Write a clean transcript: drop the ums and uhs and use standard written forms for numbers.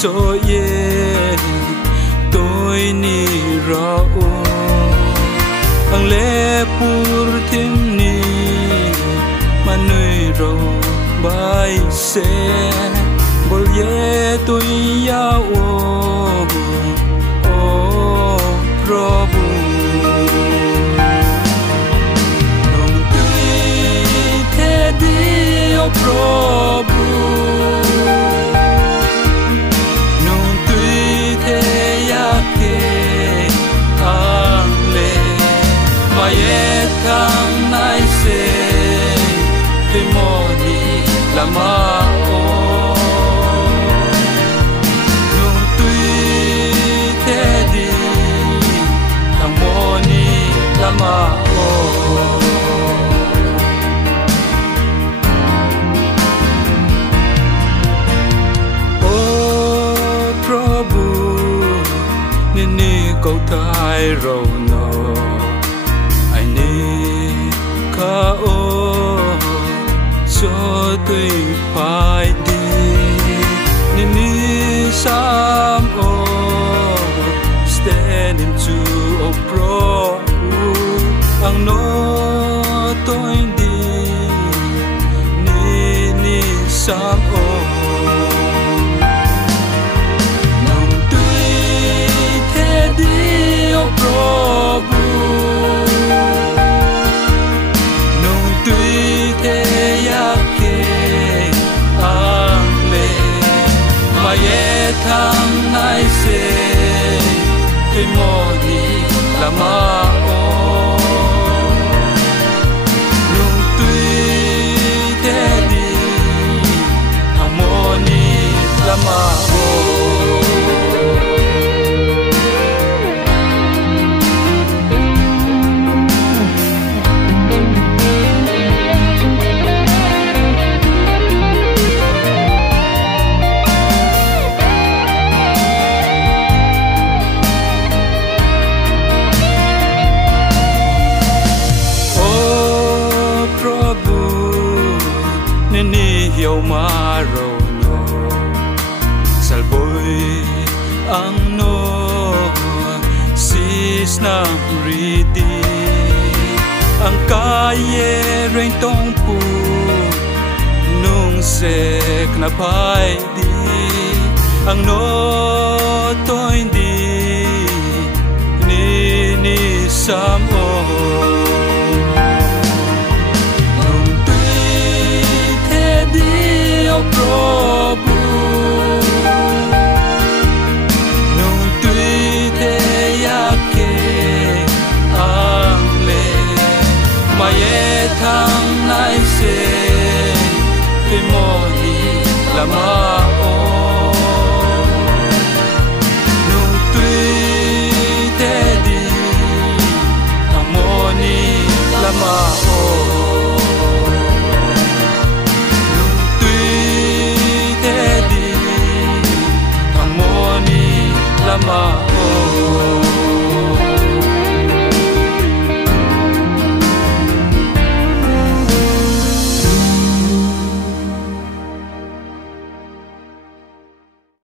so ye tôi ni ra o ang le pur tim ni manui ro bai se bol ye tôi ya o Prabhu nong tui te di o Prabhu nong tui te ya ke ang le mai e thang nai se te mo ni lama o nong tui te di thang mo ni lama o câu thái rầu nọ ai nê ca ô cho tôi phải đi nên ni sam ô standing to a pro ang no tôi đi ni sam ô Prabhu nong tui te ya ke ang le mai e thang nai se te mo ni lama o nong tui te di thang mo ni lama o hiểu mà rồi nó salboi ang no sis na ridi ang kaye rain tong pu nung sek na pai di ang no toi di ni sam o Prabhu nong tui te ya ke ang le mai e thang nai se te mo ni lama o nong tui te di thang mo ni lama o lama